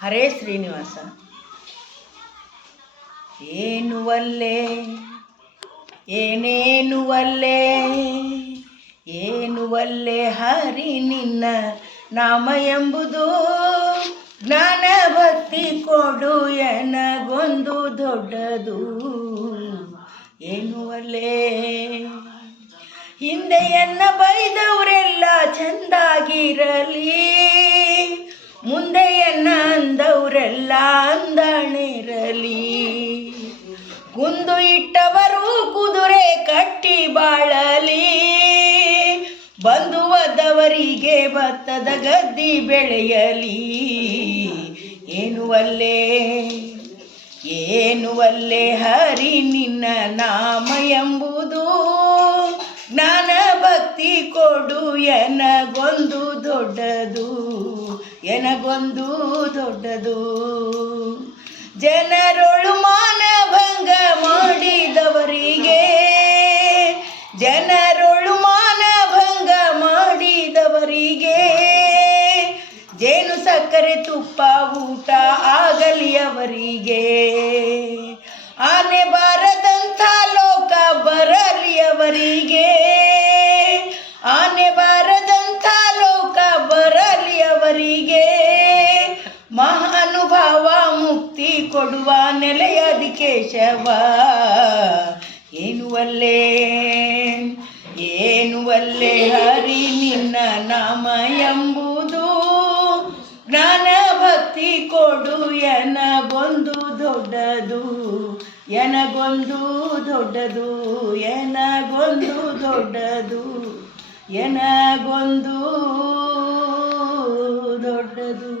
ಹರೇ ಶ್ರೀನಿವಾಸ. ಏನುವಲ್ಲೇ ಏನೇನುವಲ್ಲೇ ಏನುವಲ್ಲೇ ಹರಿ ನಿನ್ನ ನಾಮ ಎಂಬುದು ಜ್ಞಾನ ಭಕ್ತಿ ಕೊಡು ಎನಗೊಂದು ದೊಡ್ಡದು. ಏನುವಲ್ಲೇ ಹಿಂದೆಯನ್ನ ಬೈದವರೆಲ್ಲ ಚಂದಾಗಿರಲಿ, ಮುಂದೆಯನ್ನ ಅಂದವರೆಲ್ಲ ಅಂದಣಿರಲಿ. ಕುಂದು ಇಟ್ಟವರು ಕುದುರೆ ಕಟ್ಟಿ ಬಾಳಲಿ, ಬಂದು ಒದ್ದವರಿಗೆ ಭತ್ತದ ಗದ್ದಿ ಬೆಳೆಯಲಿ. ಏನುವಲ್ಲೇ ಏನುವಲ್ಲೇ ಹರಿ ನಿನ್ನ ನಾಮ ಎಂಬುದು ಜ್ಞಾನ ಭಕ್ತಿ ಕೊಡು ಎನಗೊಂದು ದೊಡ್ಡದು, ಎನಗೊಂದು ದೊಡ್ಡದು. ಜನರೊಳು ಮಾನಭಂಗ ಮಾಡಿದವರಿಗೆ, ಜನರೊಳು ಮಾನಭಂಗ ಮಾಡಿದವರಿಗೆ ಜೇನು ಸಕ್ಕರೆ ತುಪ್ಪ ಊಟ ಆಗಲಿ ಅವರಿಗೆ. ಆನೆ ಬಾರದಂಥ ಲೋಕ ಬರಲಿ ಅವರಿಗೆ, ಆನೆ ಬಾರದಂಥ ಲೋಕ ಬರಲಿ ಅವರಿಗೆ. ಮಹಾನುಭಾವ ಮುಕ್ತಿ ಕೊಡುವ ನೆಲೆಯಾದಿ ಕೇಶವ. ಏನುವಲ್ಲೇ ಏನುವಲ್ಲೇ ಹರಿ ನಿನ್ನ ನಾಮ ಎಂಬುದು ಜ್ಞಾನ ಭಕ್ತಿ ಕೊಡು ಎನಗೊಂದು ದೊಡ್ಡದು, ಎನಗೊಂದು ದೊಡ್ಡದು, ಎನಗೊಂದು ದೊಡ್ಡದು, ಎನಗೊಂದು ದೊಡ್ಡದು.